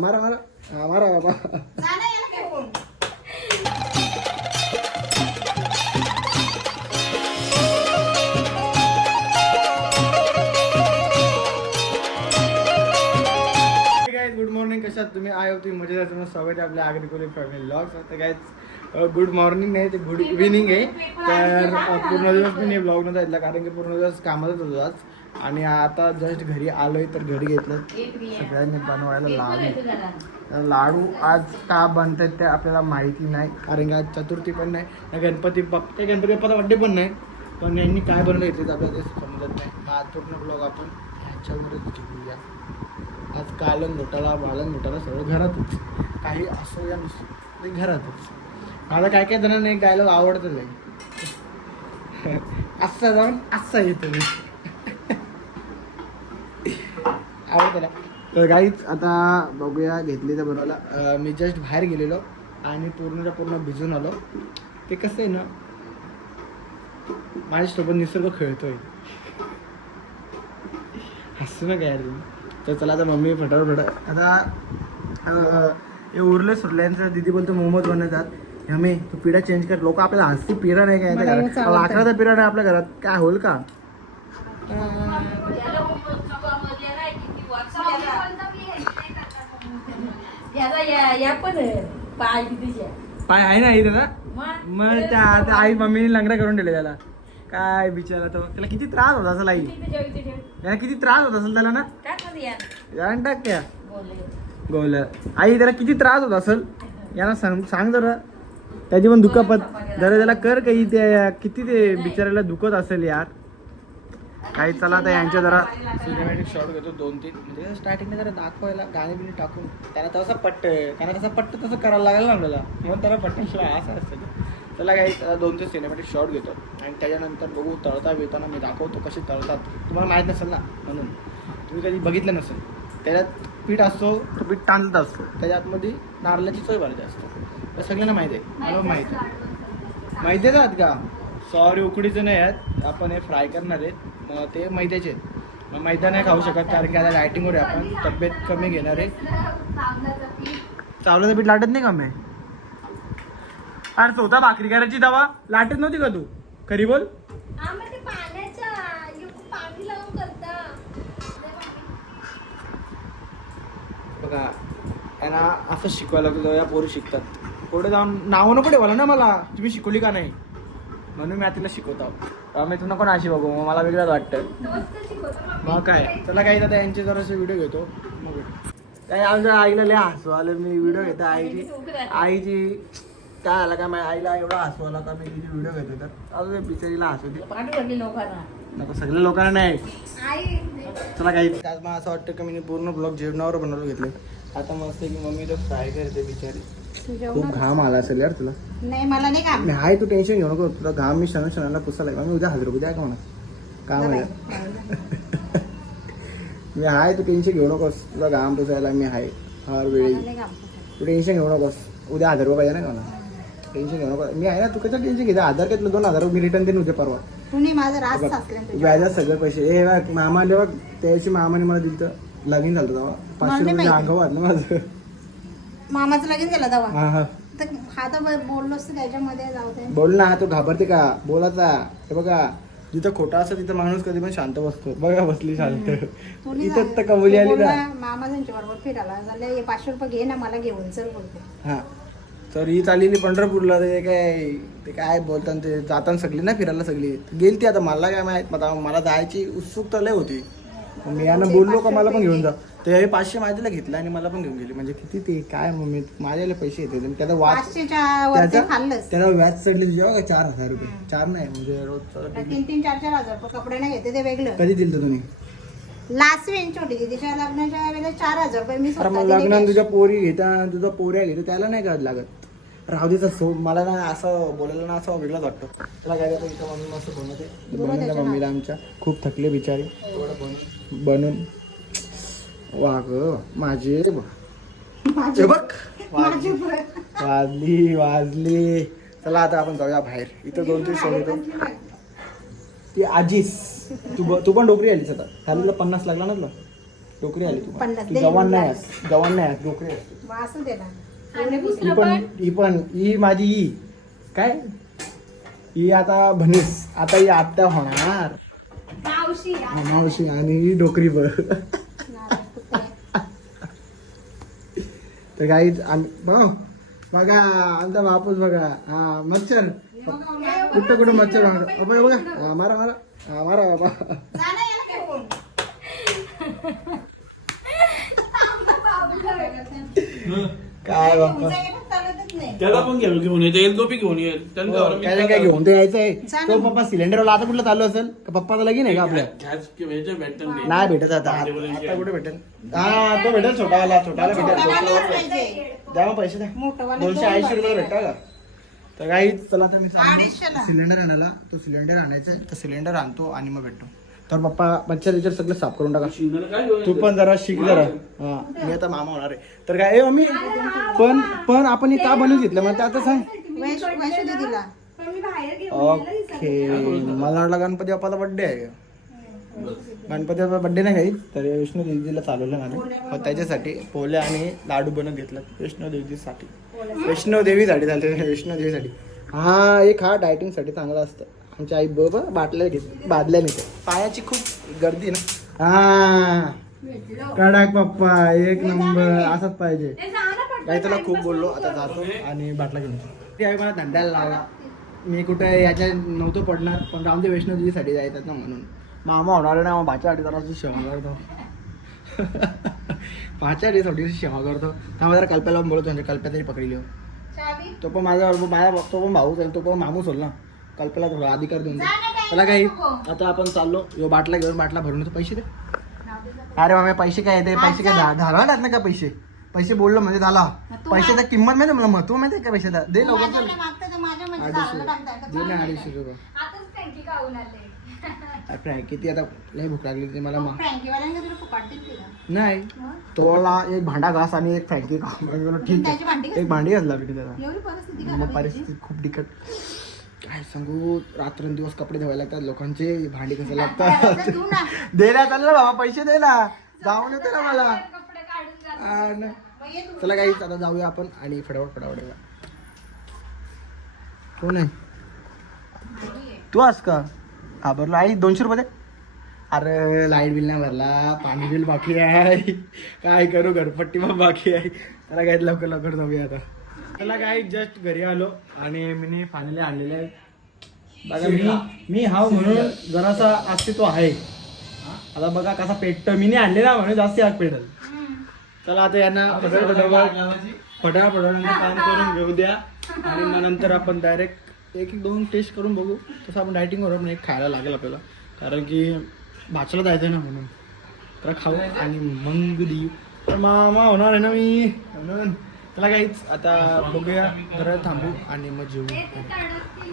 मारा मारा. हा, मारा बाबा. गुड मॉर्निंग कशात तुम्ही? आय होती मजेत आहे तुम्हाला स्वागत आहे आपल्या आग्रिकोली फॅमिली ब्लॉग्स आता काय गुड मॉर्निंग नाही ते गुड इव्हिनिंग आहे. तर पूर्ण दिवस मी ब्लॉग नव्हता कारण की पूर्ण दिवस कामातच होतो आज. आणि आता जस्ट घरी आलोय तर घरी घेतलं. सगळ्यांनी बनवायला लाडू लाडू आज का बनतात ते आपल्याला माहिती नाही कारण की आज चतुर्थी पण नाही गणपती बाप ते गणपती बाप्पाचा बड्डे पण नाही पण यांनी काय बनवलं घेतले तर आपल्याला ते समजत नाही. आज पूर्ण ब्लॉग आपण ह्याच्यावरच घेऊया आज कालन घोटाळा बालन घोटाळा सगळं घरातच. काही असो या नसो ते घरातच. मला काय काय जणांना एक डायलॉग आवडतं नाही असा जाऊन असा येतो. मी आवडतं ना? तर काहीच आता बघूया घेतली तर बनवायला. मी जस्ट बाहेर गेलेलो आणि पूर्णच्या पूर्ण भिजून आलो. ते कसं आहे ना माझ्यासोबत निसर्ग खेळतोय. हसू नका यार तुम्ही. तर चला आता मम्मी फटाफट फटा आता हे उरले सुरल्यांचं. दिदी बोलतो मोमोज बनवतात. हमे तू पिढा चेंज कर. लोक आपल्याला हसती पिढा नाही काय. लाकडाचा पिढा नाही आपल्या घरात. काय होईल का? याला या या पण आहे. पाय आहे? ना आई त्याला? मग मग त्या त्या आई मम्मीने लंगडा करून दिले त्याला. काय बिचारा तो. त्याला किती त्रास होता असेल आई. इथे ठेव, इथे ठेव. त्याला किती त्रास होत असेल त्याला ना? टाक टाक त्या. बोलले. गोल आई त्याला किती त्रास होत असेल? यांना सांग सांग जरा. त्याची पण दुखापत. जरा त्याला कर काही ते किती ते बिचारायला दुखत असेल यार. काही चला आता यांच्या जरा सिनेमॅटिक शॉट घेतो दोन तीन. म्हणजे स्टार्टिंगला जरा दाखवायला गाणी बिणी टाकून. त्यांना तसं पट्ट त्यांना कसं पट्ट तसं करायला लागेल ना आपल्याला. म्हणून त्याला पट्ट्याशिवाय असं असतं. चला काही दोन तीन सिनेमॅटिक शॉट घेतो. आणि त्याच्यानंतर बघू तळता बिळताना मी दाखवतो कसे तळतात. तुम्हाला माहीत नसेल ना म्हणून. तुम्ही कधी बघितलं नसेल. त्याच्यात पीठ असतो. तो पीठ तांदत असतो. त्याच्यातमध्ये नारळाची चोय भरली असतो. तर सगळ्यांना माहिती आहे. मला माहिती आहे. माहिती आहेत का? सॉरी उकडीचं नाही आहेत. आपण हे फ्राय करणार आहेत. मग ते मैद्याचे आहेत. मग मैदा नाही खाऊ शकत कारण की आता डायटिंगवर आहे. आपण तब्येत कमी घेणार आहे. चावलं पीठ लाटत नाही का मी? अरे स्वतः भाकरी करायची दवा लाटत नव्हती का तू? खरी बोल. बघा त्यांना असं शिकवायला लागतं या पोरी शिकतात. पुढे जाऊन नाव नको ठेवायला ना मला. तुम्ही शिकवली का नाही? म्हणून मी आता तिला शिकवतो. तेव्हा मी तुला कोण अशी बघू मग मला वेगळंच वाटतं. मग काय? चला काही आता यांचे जरासे व्हिडिओ घेतो. मग. काय आमच्या आईला लय हसू आलं मी व्हिडिओ घेतो आईची. आईची काय आला का माझ्या आईला एवढा हसू आला का मी तिची व्हिडिओ घेतो तर. अजून ते बिचारीला हसू दे. नको सगळ्या लोकांना नाही. चला काही. आज मला असं वाटतं की मी पूर्ण ब्लॉग जेवणावर बनवलं घेतलं आता मस्त की मम्मी तो फ्राय करते बिचारी. खूप घाम आला असेल यार तुला. नाही मला नाही काम हाय तू टेन्शन घेऊ नको. तुला घाम मी क्षण क्षणाला पुसायला लागला. मी उद्या हजार रुपये द्या का म्हणा काम आहे मी हाय तू टेन्शन घेऊ नकोस. तुला घाम पुसायला मी हाय. हर वेळी. नाही तू टेन्शन घेऊ नकोस. उद्या हजार रुपये पाहिजे ना का म्हणा टेन्शन घेऊ नको. मी आहे ना तू कसं टेन्शन घेते? हजार घेतलं दोन हजार? मी रिटर्न देईन उद्या परवा. तू नाही माझं रास साचलं तुझ्या व्याजात सगळे पैसे. हे बघ मामाने बघ त्याची मामाने मला दिलं तर लगीन झालं तेव्हा. पाचशे नाही रुपये. अंगावर वाटलं माझं. मामाचं लगीन गेलं दवा हा हा. तर हा तर ब- बोललोस तर त्याच्यामध्ये जाऊ दे. बोल ना तू घाबरते का? बोलाचा हे बघा जिथं खोटा असतं तिथं माणूस कधी पण शांत बसतो. बघा बसली शांत. तू नाही इथं तर कबुली आली बोलला, ना मामा त्यांच्या बरोबर फिरायला. झाले हे पाचशे रुपये घे ना मला घेऊन चल बोलते. हा. तर ही चाललेली पंढरपूरला. ते काय ते काय बोलतात ते जाताना सगळी ना फिरायला सगळी. गेली ती आता मला काय माहीत आता मला जायची उत्सुकता लय होती. मी यांना बोललो का मला पण घेऊन जा. ते हे पाचशे माझ्याला घेतलं आणि मला पण घेऊन गेले. म्हणजे किती ते काय मग मी माझ्याला पैसे येते. आणि त्याचा वाच पाचशेच्या वरती त्याचा खाल्लंच त्याला व्याज चढली तुझ्या बघा चार हजार रुपये. चार नाही म्हणजे रोज तीन तीन चार चार हजार. रुपये कपडे नाही घेते ते वेगळं. कधी दिलं तुम्ही लास्ट वेन छोटी दिदीच्या लग्नाच्या वेळेला चार हजार रुपये मी अरे स्वतः मग दिले लग्नात cash. तुझ्या पोरी घेता तुझा पोऱ्या घेतो त्याला नाही का लागत? राहू देचा सो मला ना असं बोलायला ना असं वेगळाच वाटतं. त्याला काय करतो इथं मम्मी मस्त बनवते बनवून मम्मीला आमच्या खूप थकले बिचारी. बनून. वा ग माझे. बघ. वाजली वाजली. चला आता आपण जाऊया बाहेर. इथं दोन तीन सोड येतो ती आजीस. तू तू पण डोकरी आलीस आता. खाली तुला पन्नास लागला ना तुला? डोकरी आली तू. जवान नाही पन्नास. आहे जवान नाही डोकरी असते ही पण ही पण ही माझी ही काय? ही आता भनीस. आता ही आत्या होणार. मावशी मावशी आणि ही डोकरी बघ. तर काही बघ बघा आमचा बापूस बघा. हा मच्छर. कुठं कुठं मच्छर मारा बघा. हा, मारा मारा. हा, मारा बाबा जा ना याला घेऊन. काय बाप्पा तुमचं येणं चालतच नाही. त्याला पण घेऊन घेऊन येते येईल घेऊन येईल. त्याला काय हो, काय काय घेऊन ते यायचंय जा तो. पप्पा सिलेंडरवाला आता कुठलं चालू असेल? का पप्पाचा लगीन आहे का आपल्या? गॅस किंवा ह्याचं भेटतं नाही. नाही भेटत आता. आता कुठे भेटेल हा तो भेटेल छोटावाला छोटाला भेटेल. पाहिजे. द्या मग पैसे द्या. मोठंवालं दोनशे दोन ऐंशी रुपये. भेटता का? तर काही चला आता मी अडीचशेला. सिलेंडर आणायला. तो सिलेंडर आणायचा तो सिलेंडर आणतो आणि मग भेटतो. तर पप्पा मच्छर विचार सगळं साफ करून टाका. तू? पण जरा शिक जरा. हा. मी आता मामा होणार आहे. तर काय ए मम्मी पण पण आपण हे का बनवून घेतलं? मग ते आता सांग ओके. मला वाटलं गणपती बाप्पाचा बर्थडे आहे. गणपती बाप्पा बर्थडे नाही काही तर विष्णू देवीजीला चालवलं ना मग त्याच्यासाठी पोले आणि लाडू बनवून घेतलं वैष्णो देवीसाठी वैष्णो देवीसाठी झाले वैष्णो देवीसाठी हा एक हा डायटिंगसाठी चांगला असतं. आमची आई बाबा बाटल्या घेत बादल्या नेते. पायाची खूप गर्दी ना. हा. कडक पप्पा एक नंबर असंच पाहिजे. काही तुला खूप बोललो आता जातो आणि बाटला घेऊन येतो. त्यावेळी मला धंद्याला लावला. मी कुठे याच्या नव्हतं पडणार पण रामदेव वैष्णोदेवीसाठी जायचं ना म्हणून. मामा होणार ना मग भाच्या आधी जरा सेवा करतो. भाच्या आधी थोडीशी सेवा करतो. त्यामुळे जरा कल्प्याला बोलतो म्हणजे कल्प्या तरी पकडली. हो. तो पण माझा माझा तो पण भाऊच आहे तो पण मामूस होल ना. कल्पला थोडा अधिकार देऊन ना, काही त्याला काही नको. आता आपण चाललो. यो बाटला घेऊन बाटला भरून येतो. पैसे दे. अरे मामा पैसे काय ते? पैसे काय धारवणार ना का पैसे? पैसे बोललो म्हणजे झाला. तू पैशाचा किंमत माहिती मला? महत्त्व माहिती का पैशाचा दे लवकर चल. झालं येतं. दे ना अडीचशे रुपये. फ्रँकी किती आता लय भूक लागली होती मला? नाही तोला एक भांडा घास आणि एक फ्रँकी ठीक आहे? एक भांडी घासला मी परिस्थिती मग परिस्थिती खूप तिखट काय सांगू? रात्रंदिवस कपडे धुवायला लागतात लोकांचे भांडी कसं. लागतात. ना. दे ना चाललं बाबा पैसे दे ना. जाऊन येतो ना मला. ना. तू. चला काही आता जाऊया आपण आणि फटाफट फटाफट. कोण आहे? तू आज का? हा भरलो. आई दोनशे रुपये दे. अरे लाइट बिल नाही भरला. पाणी बिल बाकी आहे. काय करू? घरपट्टी पण बाकी आहे. त्याला काय लवकर लवकर जाऊया आता. त्याला काय जस्ट घरी आलो आणि मी फायनली आणलेले आहे. बघा मी मी हा म्हणून जरासा अस्तित्व आहे. आता बघा कसा पेटतो. मी आणले ना म्हणून जास्त आग पेटल. चला आता यांना फटाफट काम करून घेऊ द्या. आणि मग नंतर आपण डायरेक्ट एक एक दोन टेस्ट करून बघू. तसं आपण डायटिंग करू पण एक खायला लागेल आपल्याला. कारण की भाचला जायचं आहे ना म्हणून. तर खाऊ आणि मग देऊ तर मामा होणार आहे ना मी. म्हणून. चला काहीच आता बघूया जरा थांबू आणि मग जेवू.